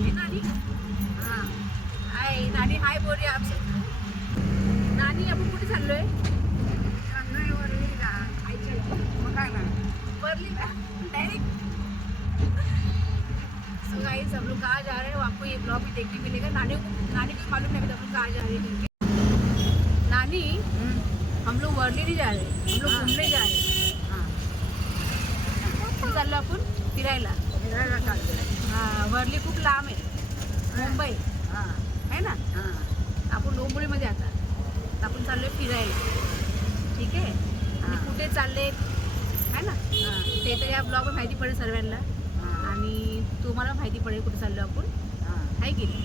नानी हां हाय नानी हाय बोल आप सबको. नानी आपण कुठे चाललोय? वर्ली का डायरेक्ट. सो गाइस हम लोग कहाँ जा रहे हैं वो आपको ये ब्लॉग भी देखने मिलेगा. नानी को मालूम नहीं हम लोग कहाँ जा रहे हैं करके. नानी हम लोग वर्ली नहीं जा रहे, हम लोग घूमने जा रहे हैं. कुठे चाललो आपण? फिरायला. हां वर्ली खूप लांब आहे, मुंबई आहे ना. आपण डोंबिवलीमध्ये आता आपण चाललोय फिरायला. ठीक आहे. आणि कुठे चालले आहे ना ते तर या ब्लॉगवर माहिती पडेल सर्वांना. आणि तुम्हाला माहिती पडेल कुठे चाललो आपण, है कि नहीं.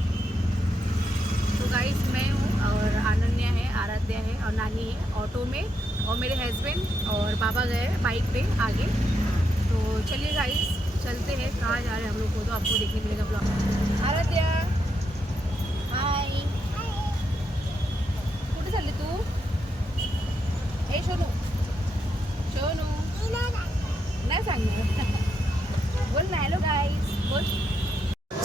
तो गाइस मैं हूँ और अनन्या है, आराध्या है और नानी है ऑटो में, और मेरे हस्बैंड और बाबा गए बाइक पे आगे. तो चलिए गाइस चलते हैं. कहाँ जा रहे हैं हम लोग को तो आपको देखने मिलेगा ब्लॉग. आराध्या हाय. कुठे चालली तू? हे सोनू सोनू नहीं सांगणार. बोल ना हेलो गाइस बोल.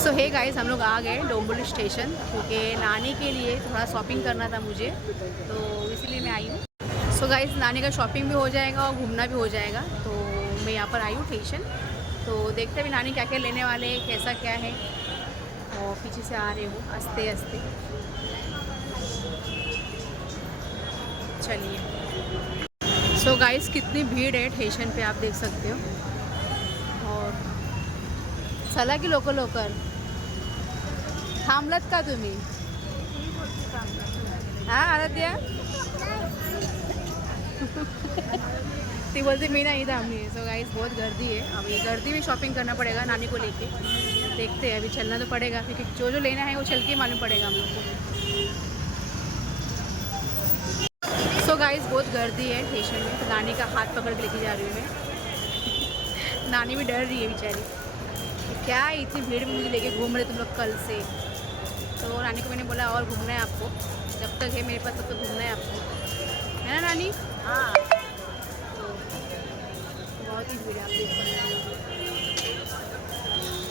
सो हे गाइस हम लोग आ गए डोंबिवली स्टेशन, क्योंकि नानी के लिए थोड़ा शॉपिंग करना था मुझे, तो इसलिए मैं आई हूँ. सो गाइस नानी का शॉपिंग भी हो जाएगा और घूमना भी हो जाएगा. तो मैं यहाँ पर आई हूँ स्टेशन. तो देखते भी नानी क्या क्या लेने वाले हैं, कैसा क्या है. और पीछे से आ रहे हो हंसते हंसते. चलिए. सो गाइस कितनी भीड़ है स्टेशन पे आप देख सकते हो. और चला की लवकर थांबलात का तुम्ही? हां आराध्या ती बोलते मैं नहीं थामनी है. सो गाइस बहुत गर्दी है. अब ये गर्दी में शॉपिंग करना पड़ेगा नानी को लेके. देखते हैं अभी चलना तो पड़ेगा, क्योंकि जो जो लेना है वो चल के मालूम पड़ेगा हम लोग को. सो गाइस बहुत गर्दी है स्टेशन में. तो नानी का हाथ पकड़ के लेके जा रही हूँ मैं. नानी भी डर रही है बेचारी, क्या इतनी भीड़ में मुझे लेके घूम रहे तुम लोग कल से. तो नानी को मैंने बोला और घूमना है आपको, जब तक है मेरे पास तब तक घूमना है आपको, है ना नानी. हाँ बहुत ही भीड़ है आप देख सकते हैं.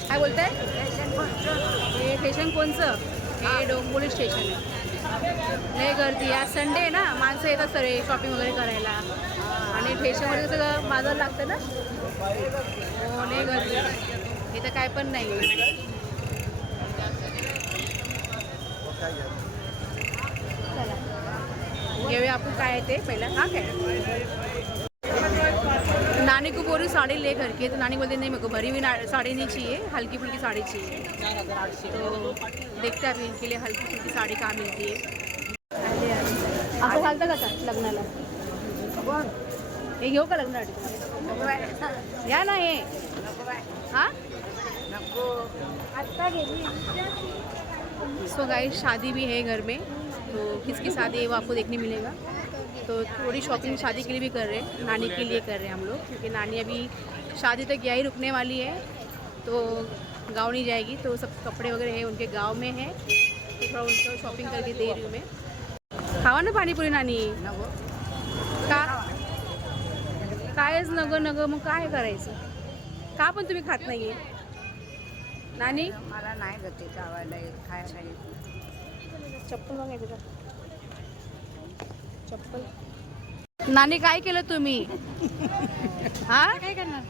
काय बोलताय? हे स्टेशन कोणचं? हे डोंबिवली स्टेशन आहे. लय गर्दी. आज संडे आहे ना, माणसं येतात सगळे शॉपिंग वगैरे करायला. आणि स्टेशनमध्ये सगळं माझं लागतं ना. हो लय गर्दी. इथं काय पण नाही. चला घेऊया आपण काय आहे ते पहिला. हाँ काय नानी को बोल रही साड़ी ले करके, तो नानी बोलते नहीं मेरे को भरी हुई साड़ी नहीं चाहिए, हल्की फुल्की साड़ी चाहिए. तो देखते हैं अभी इनके लिए हल्की फुल्की साड़ी कहाँ मिलती है. आपण घालता का लग्नाला? हे घेऊ का लग्नासाठी? या ना हे. हाँ सो गाइस शादी भी है घर में, तो किसकी शादी है वो आपको देखने मिलेगा. तो थोड़ी शॉपिंग शादी के लिए भी कर रहे हैं, नानी के लिए कर रहे हैं हम लोग, क्योंकि नानी अभी शादी तक यहीं रुकने वाली है. तो गांव नहीं जाएगी, तो सब कपड़े वगैरह है उनके गांव में है. तो थोड़ा उनको शॉपिंग करके दे रही हूँ मैं. खावा ना पाणीपुरी नानी. का कायच नगं मग काय करायचं. का पण तुम्ही खात नाही आहे नानी? मला नाही गती चावायला खायला येत. चप्पल मागायचं का? चप्पल. नानी काय केलं तुम्ही? हा काय करणार?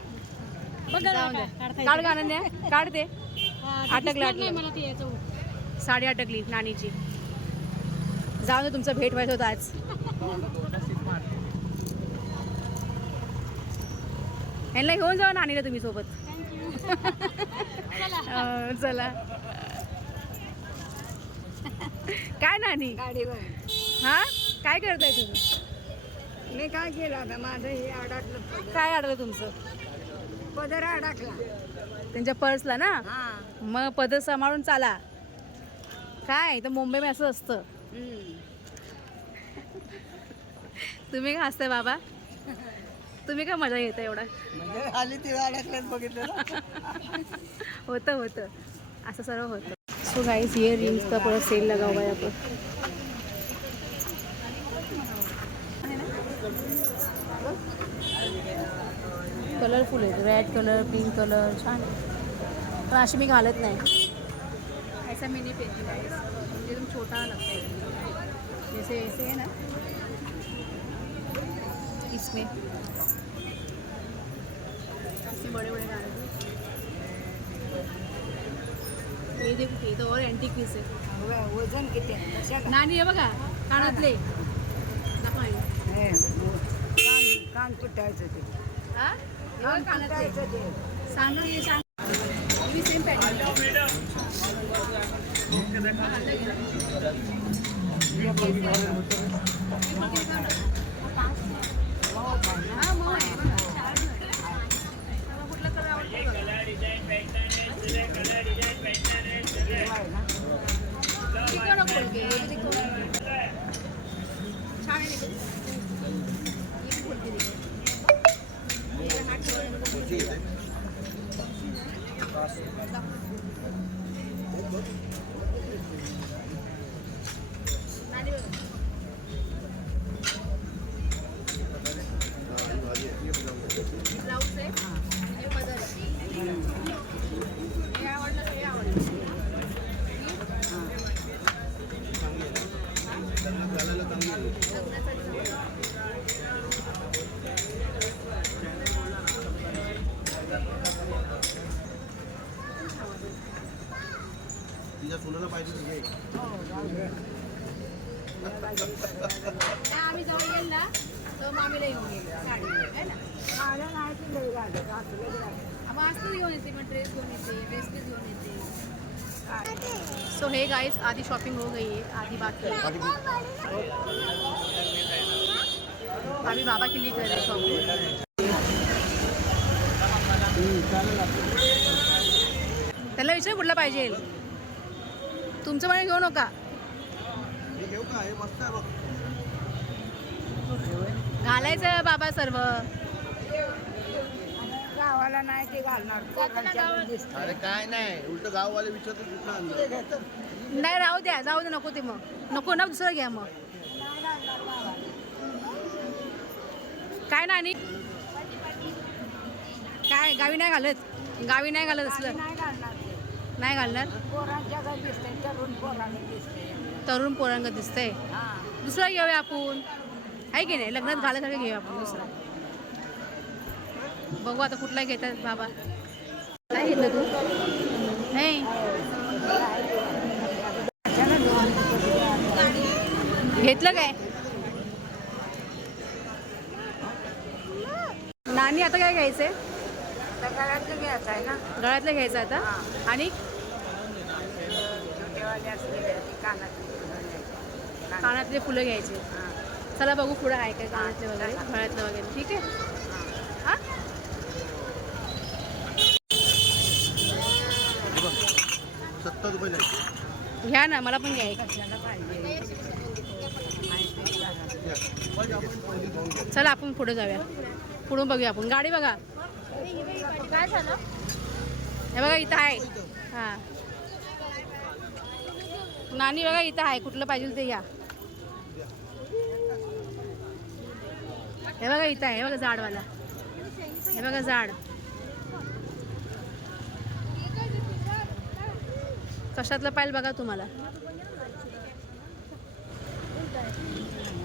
काढ गाणं द्या. काढते. अटकलं साडी अटकली नानीची. जाऊ दे तुमचं भेट व्हायचं होतं आज. यांना घेऊन जाऊ नानीला तुम्ही सोबत. चला. काय नानी? हा काय करताय तुम्ही? मी काय केलं आता माझं हे अडकलं. काय अडलं तुमचं? पदर अडकला त्यांच्या पर्सला ना. हां मग पदर सांभाळून चाला. काय तर मुंबई में असं असतं. तुम्ही काय हसताय बाबा? तुम्ही काय मजा घेता एवढा? म्हणजे आली ती अडकल्यात बघितलं ना. होतं असं सर्व होतं. सो गाइस ये रिंग्स का पूरा सेल लगा हुआ है यहाँ पर. कलरफुल आहे. रेड कलर, पिंक कलर छान. पण अशी मी घालत नाही. ऐसा मैंने पहन लिया है, मुझे एकदम छोटा लगता है, जैसे ऐसे है ना इसमें, इसमें बड़े बड़े गाने थे। ये देखो ते तो और अँटिक पीस आहे. वजन किती आहे कशा नाणी आहे बघा कानातले. दाखवा हे. कान तुटायचं ते हा हे बघा कानातले. तुटायचं ते सांग मी सेम पॅटर्न. हा मग आहे बघा. कुठला कलर आवडतो बघा. तिकडं नको बोलते. छान आहे ते. एक बोलते तिकडे. हे हात ठेवायला नको. नानी बघा. ब्लाऊज आहे हे पदर आहे. हे आवडलं का हे आवडलं. तिच्या सोनाला पाहिजे तुझे. आम्ही जाऊन गेल ना तर मामीला घेऊन गेलो साडी आहे ना. मला नाही ते लई घालत असलं मग असं घेऊन येते मग ड्रेस घेऊन येते ड्रेसपीस घेऊन येते. सो हे गाइस आधी शॉपिंग हो गई है आधी बाकी है. अभी बाबा के लिए कर रहे हैं शॉपिंग. त्याला विचार कुठला पाहिजे तुमचं म्हणे घेऊ नका. हे घेऊ का? हे मस्त आहे बघ. घालायचं बाबा सर्व. गावाला नाही ते घालणार कोकणच्या दिसतं. अरे काय नाही उलट गाववाले विचारतो कुठं आणलं. नाही राहू द्या जाऊ दे नको ते मग नको ना दुसरं घ्या मग. काय नानी काय गावी नाही घालत गावी नाही घालत असलं नाही घालणार ते. नाही घालणार. पोरांच्या घरी दिसतंय तरुण पोरांना दिसतंय. तरुण पोरांग दिसतंय. हा दुसरा घेऊया आपण आहे की नाही लग्नात घालायसारखं घेऊया आपण दुसरा. बघू आता कुठला घेतात बाबा. काय घेतलं तू नाही घेतलं काय नानी. आता काय घ्यायचंय गळ्यातलं घ्यायचं आहे ना. गळ्यातलं घ्यायचं आता. आणि छोटेवाले असलेले ते कानातले कानातले फुलं घ्यायचे. चला बघू पुढं आहे काय कानातले वगैरे गळ्यातलं वगैरे. ठीक आहे हां 70 रुपये नाही. घ्या ना मला पण घ्यायचं. कशाला पाहिजे चला आपण पुढे जाऊया. पुढून बघूया आपण. गाडी बघा काय झालं हे बघा इथं आहे. हां नानी बघा इथं आहे कुठलं पाहिजे ते घ्या. हे बघा इथं आहे हे बघा झाडवाला. हे बघा झाड. कशातलं पाहिजे बघा तुम्हाला.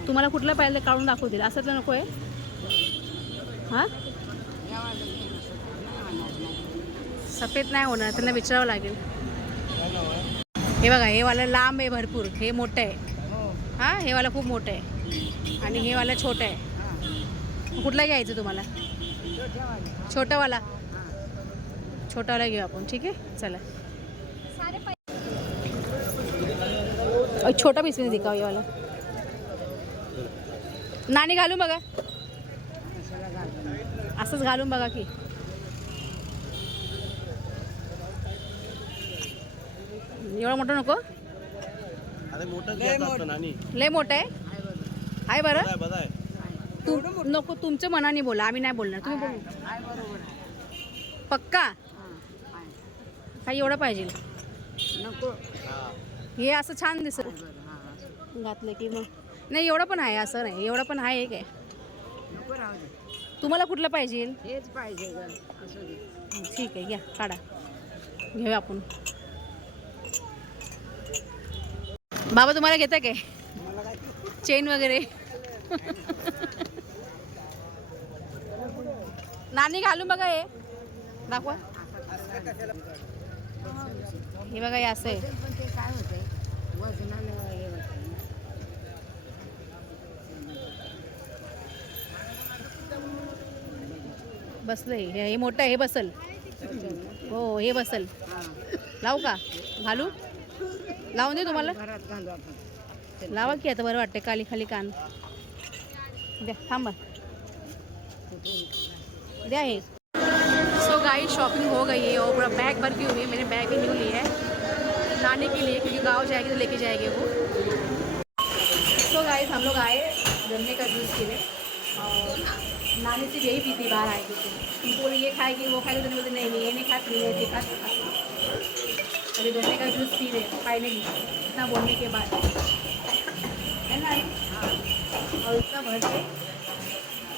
तुम्हाला कुठलं पाहिजे काढून दाखवतील. असंतलं नको आहे हां. सफेद नाही होणार त्यांना विचारावं लागेल. हे बघा हे वाला लांब आहे भरपूर. हे मोठं आहे हां. हे वाला खूप मोठं आहे आणि हे वाला छोटं आहे. कुठला घ्यायचं तुम्हाला. छोटावाला छोटावाला घेऊ आपण. ठीक आहे चला. छोटा पीस में दिखाओ ये वाला. नानी घालून बघा असंच घालून बघा की. एवढा मोठा नको. अरे मोठं घ्यायचं असतं नानी. लय मोठं आहे आहे बरं. बघाय बघाय. तू नको तुमच्या मनाने बोला आम्ही नाही बोलणार. तुम्ही बोल आहे बरोबर आहे. पक्का काही एवढं पाहिजे. नको हे असं छान दिसत हां घातलं की मग. नाही एवढं पण आहे असं नाही. एवढं पण आहे काय नको राहू दे. तुम्हाला कुठलं पाहिजे. हेच पाहिजे ग असू दे. ठीक आहे घ्या काढा घेऊया आपण. बाबा तुम्हाला घेता काय मला काय चेन वगैरे नानी घालून बघा हे दाखवा हे बघा हे असं आहे पण ते काय होतंय वजनाला हे होतंय ना. बसलंय हे मोठं आहे, हे बसल हो हे बसल हा. लावू का घालू लावून दे तुम्हाला घरात घालू आपण लावा की आता बरं वाटते खाली खाली कान द्या थांबा द्या हे सो गाइस शॉपिंग हो गई है और पूरा बैग भर की हुई है। मैंने बैग भी न्यू ली है लाने के लिए क्योंकि गांव जाएगी तो लेके जाएंगे वो। सो गाइस हम लोग आए गन्ने का जूस पीने और नानी सिर्फ यही पीती बाहर आएगी तो बोले ये खाएगी वो खाएगी तो बोलते नहीं ये नहीं खाती ये खा अरे गन्ने का जूस पी रहे फाइनली इतना बोलने के बाद है ना और इतना भर के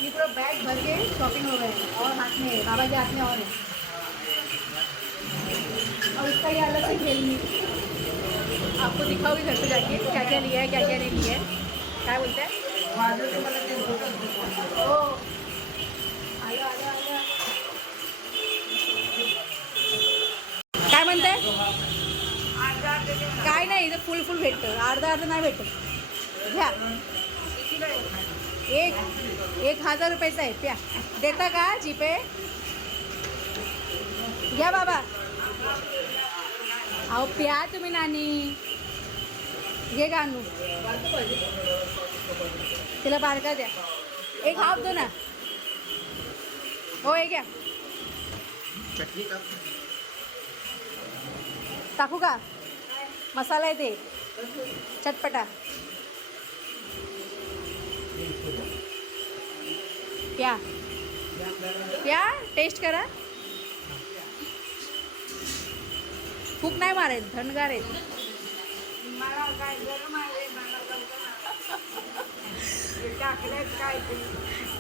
ये पूरा बैग भर के शॉपिंग हो गए और हाथ में बाबा के हाथ में और है और इसका ये अलग से खेल नहीं आपको दिखाओगे घर पे जाके क्या क्या लिया है क्या क्या नहीं लिया है क्या बोलते हैं ओ आलो आलो आलो काय म्हणताय काय नाही इथं फुल फुल भेटतं अर्धा अर्धा नाही भेटत घ्या एक 1000 रुपयाचा आहे प्या देता का जीपे घ्या बाबा अहो प्या तुम्ही नानी घे गाणू तिला बारका द्या एक हाफ दो ना हो हे घ्या चटणी टाक टाकू का मसाला आहे ते चटपटा प्या प्या टेस्ट करा फूक नाही मारेल थंडगार आहेत मला काय गरम आहे मला गरम टाकले काय ते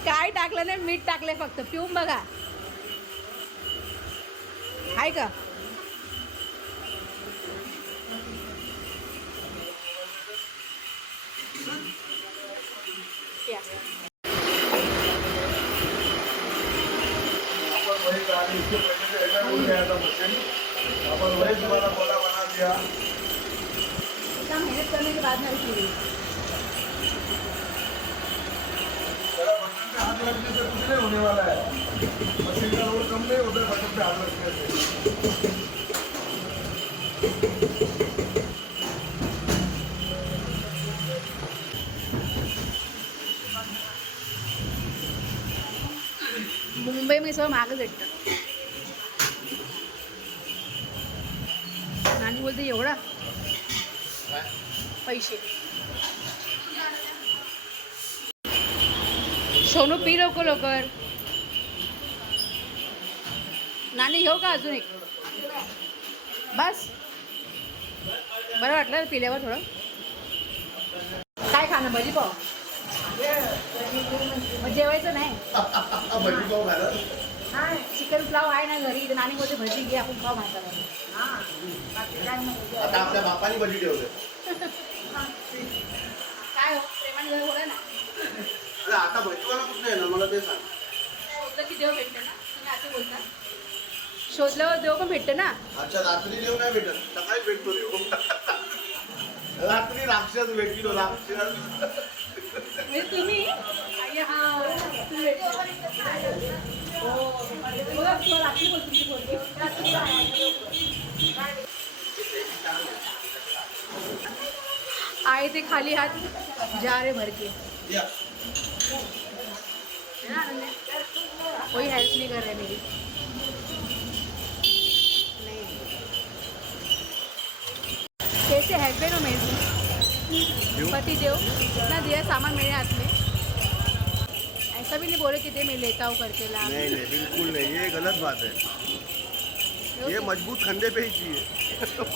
काय टाकलं नाही मीठ टाकले फक्त पिऊन बघा आहे का प्या इतना मेहनत करने के बाद नहीं पी हाथ लगने से कुछ नहीं होने वाला है मशीन का लोड कम नहीं होता है बटन पे हाथ लगने से मुंबई में सगळं महागच भेटतं नानी बोलते एवढा पैसे सोनू पी लवकर लवकर नानी घेऊ का अजून एक बस बरं वाटलं पिल्यावर थोडं काय खाणं भजी पाव मग जेवायचं नाही भजी पाव घाला हा चिकन पुलाव आहे ना घरी नानी बोलते भजी घे आपण पाव म्हातारा हां बाकी काय नको आता आपल्या बापाने भजी ठेवले काय हो प्रेमाने घर बोला ना अरे आता भजीवाला कुठं आहे ना मला ते सांग शोधलं की देव भेटतं ना तुम्ही असं बोलता शोधल्यावर देव पण भेटतं ना अच्छा रात्री देव नाही भेटत सकाळी भेटतो देव रात्री राक्षस भेटतो राक्षस म्हणजे तुम्ही आई हा तुम्ही भेटतो. हो. बघा, तुला रात्री बोल तुमची बोलते रात्री आए थे खाली हाथ जा रहे भर के या है ना आनंद? कोई हेल्प नहीं कर रहा है मेरी नहीं कैसे हेल्प है ना मेरी पति देव इतना दिया सामान मेरे हाथ में ऐसा भी नहीं बोले कि दे मैं लेता हूँ करके ला नहीं नहीं बिल्कुल नहीं ये गलत बात है ये मजबूत कंधे पे ही चाहिए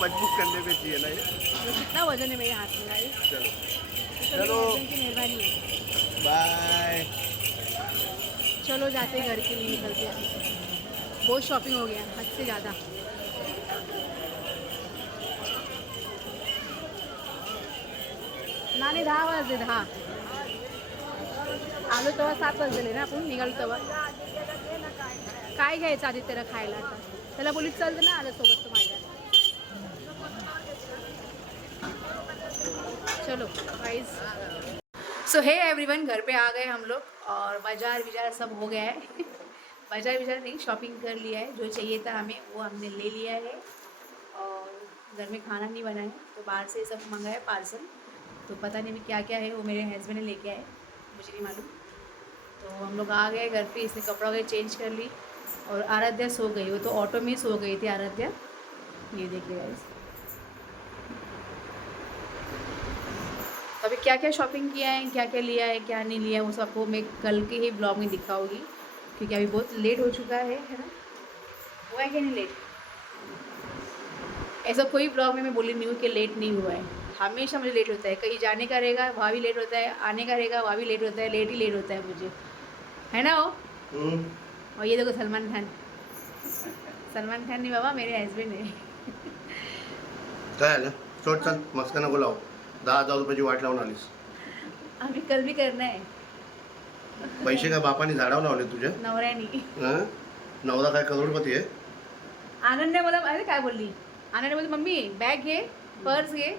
मजबूत कंधे पे चाहिए ना ये तो कितना वजन है मेरे हाथ में गाइस चलो तो चलो। मेरे हस्बैंड की मेहरबानी है बाय चलो जाते हैं घर के लिए निकलते हैं बहुत शॉपिंग हो गया हद से ज़्यादा नाही 10 वाजले 10. आलो तेव्हा 7 वाजले ना, आपण निघालो तेव्हा. काय घ्यायचं आदित्यला खायला आता? त्याला बोली चल ना, आलं सोबत तो माझ्या. चलो गाइस. सो हे एवरीवन, घर पे आ गए हम लोग और बाजार विजार सब हो गया है. बाजार विजार नहीं, शॉपिंग कर लिया है. जो चाहिए था हमें वो हमने ले लिया है. और घर में खाना नहीं बना है तो बाहर से सब मंगाया पार्सल. तो पता नहीं अभी क्या क्या है, वो मेरे हस्बैंड ने लेके आए, मुझे नहीं मालूम. तो हम लोग आ गए घर पे. इसने कपड़ा वगैरह चेंज कर ली और आराध्या सो गई. वो तो ऑटो में सो गई थी आराध्या. ये देखिए गाइस. अभी क्या क्या शॉपिंग किया है, क्या क्या लिया है, क्या नहीं लिया है, वो सबको मैं कल के ही ब्लॉग में दिखाऊंगी. क्योंकि अभी बहुत लेट हो चुका है ना. हुआ है कि नहीं लेट? ऐसा कोई ब्लॉग में मैं बोली नहीं हूँ कि लेट नहीं हुआ है. हमेशा मुझे लेट होता है. कहीं जाने का रहेगा वहाँ भी लेट होता है, आने का रहेगा वहाँ भी लेट होता है. लेट ही लेट होता है मुझे, है ना. वो और ये देखो सलमान खान. सलमान खान नहीं बाबा, मेरे हस्बैंड है. काय आलं सोड, चल मस्का नको लावू. 10,000 रुपयाची वाट लावून आलीस. अभी कल भी करना है. पैसे काय बापाने झाडावर लावले तुझ्या? नवऱ्यानी. हं? नवरा काय करोडपती आहे? आनंद मला अरे काय बोलली. आनंद बोलली मम्मी बॅग घे, पर्स घे.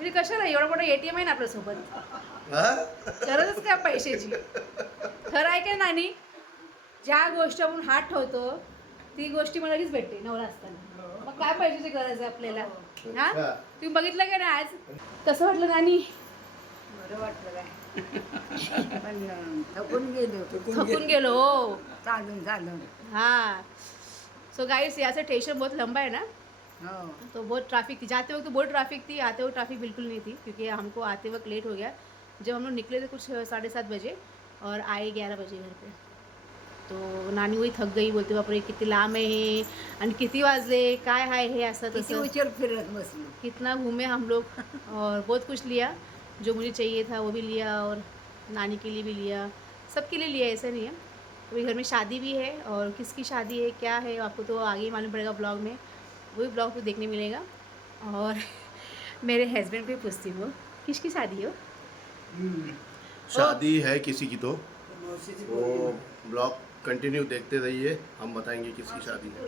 म्हणजे कशाला, एवढा मोठा ATM आहे ना आपल्यासोबत. हं? गरजच काय पैशाची. खरं आहे का नानी, ज्या गोष्ट आपण हात ठेवतो ती गोष्टी मला लगेच भेटते नवरा असताना. मग काय पैशाची गरज आहे आपल्याला. हा अच्छा. तुम्ही बघितलं का ना आज कसं वाटलं नानी? बरं वाटलं काय पण थकून गेलो. थकून गेलो हो. चालून चालून. हाँ. सो गाइस यहाँ से स्टेशन बहुत लंबा है ना, हो. तो बहुत ट्रैफिक थी. जाते वक्त तो बहुत ट्रैफिक थी, आते वक्त ट्रैफिक बिल्कुल नहीं थी. क्योंकि हमको आते वक्त लेट हो गया. जब हम लोग निकले थे कुछ 7:30 बजे और आए 11 बजे घर पे. तो नानी वही थक गई. बोलते बापरे किती लांब आहे हे आणि किती वाजले, काय आहे हे, असं किती तसं. उशीर फिरत बसलो. कितना घूमे हम लोग और बहुत कुछ लिया. जो मुझे चाहिए था वो भी लिया और नानी के लिए भी लिया, सबके लिए लिया. ऐसा नहीं है. अभी घर में शादी भी है और किसकी शादी है क्या है आपको तो आगे ही मालूम पड़ेगा ब्लॉग में. वही ब्लॉग तो देखने मिलेगा. और मेरे हस्बैंड को ही पूछती हूँ किसकी शादी हो. शादी है किसी की तो वो ब्लॉग कंटिन्यू देखते रहिए, हम बताएंगे किसकी शादी है.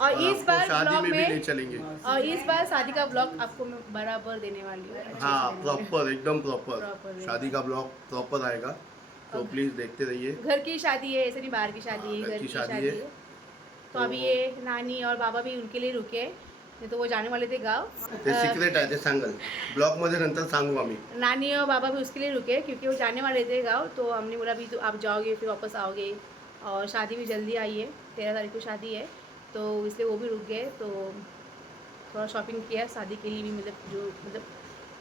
और इस आपको बार शादी ब्लॉग में भी ले में चलेंगे. और इस बार शादी का ब्लॉग आपको मैं बराबर देने वाली हूँ. अच्छे हाँ से प्रॉपर, एकदम Proper प्रॉपर रहेगा. शादी का ब्लॉग प्रॉपर आएगा. तो प्लीज देखते रहिए. घर की शादी है, ऐसे नहीं बाहर की शादी है. घर की शादी है. तो अभी ये नानी और बाबा भी उनके लिए रुके हैं. नहीं तो वो जाने वाले थे गाँव. ते सिक्रेट आहे, ते सांगल ब्लॉग मध्ये नंतर सांगू आम्ही. नानी और बाबा भी उसके लिए रुके क्योंकि वो जाने वाले थे गाँव. तो हमने बोला अभी तो आप जाओगे फिर वापस आओगे और शादी भी जल्दी आई है, 13 तारीख को शादी है. तो इसलिए वो भी रुक गए. तो थोड़ा शॉपिंग किया शादी के लिए भी. मतलब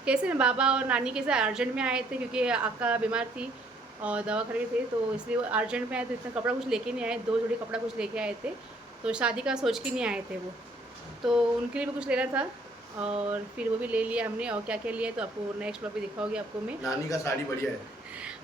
कैसे ना बाबा और नानी कैसे अर्जेंट में आए थे क्योंकि अक्का बीमार थी और दवाखाने में थे. तो इसलिए वो अर्जेंट में आए तो इतना कपड़ा कुछ लेके नहीं आए. 2 जोड़ी कपड़ा कुछ लेके आए थे. तो शादी का सोच के नहीं आए थे वो. तो उनके लिए भी कुछ लेना था और फिर वो भी ले लिया हमने. और क्या क्या लिया तो आपको नेक्स्ट ब्लॉग में दिखाओगे आपको मैं. नानी का साड़ी बढ़िया है.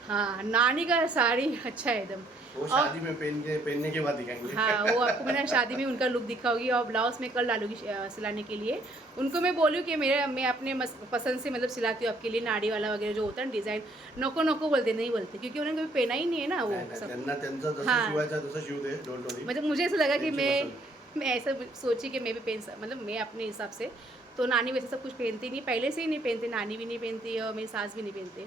हाँ नानी का साड़ी अच्छा है एकदम. वो शादी में पहनने के बाद दिखाएंगे. हाँ वो आपको मैंने शादी में उनका लुक दिखाऊंगी. और ब्लाउज में कल डालूंगी सिलाने के लिए. उनको मैं बोलूँ कि मैं अपने पसंद से मतलब सिलाती हूँ आपके लिए. नाड़ी वाला वगैरह जो होता है ना डिज़ाइन, नको नको बोलते नहीं बोलते क्योंकि उन्होंने कभी पहना ही नहीं है ना वो सब. त्यांना त्यांचं जसं हाँ. शिवायचं तसं शिवू दे. डोंट वरी. मतलब मुझे ऐसा लगा कि त्यांची मैं ऐसा सोची कि मैं भी पहन मतलब मैं अपने हिसाब से. तो नानी वैसे सब कुछ पहनती नहीं, पहले से ही नहीं पहनते. नानी भी नहीं पहनती और मेरी सास भी नहीं पहनते.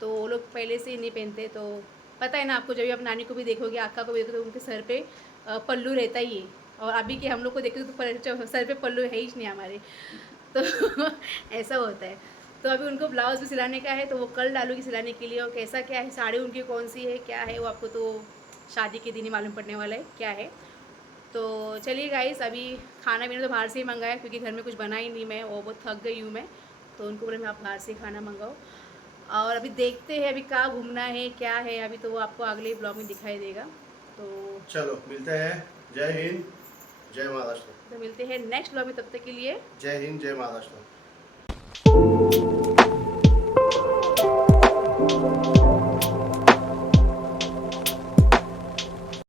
तो वो लोग पहले से ही नहीं पहनते. तो पता है ना आपको, जब भी आप नानी को भी देखोगे अक्का को भी देखोगे तो उनके सर पे पल्लू रहता ही है. और अभी के हम लोग को देखोगे तो सर पे पल्लू है ही नहीं हमारे. तो ऐसा होता है. तो अभी उनको ब्लाउज भी सिलाने का है तो वो कल डालूंगी सिलाने के लिए. और कैसा क्या है, साड़ी उनकी कौन सी है क्या है वो आपको तो शादी के दिन ही मालूम पड़ने वाला है क्या है. तो चलिए गाइस, अभी खाना पीना तो बाहर से ही मंगाया क्योंकि घर में कुछ बना ही नहीं मैं. और बहुत थक गई हूँ मैं. तो उनको बोले मैं आप बाहर से खाना मंगाओ. और अभी देखते हैं अभी कहाँ घूमना है क्या है. अभी तो वो आपको अगले ब्लॉग में दिखाई देगा. तो चलो मिलते हैं. जय हिंद जय महाराष्ट्र. तो मिलते हैं नेक्स्ट ब्लॉग में. तब तक के लिए जय हिंद जय महाराष्ट्र.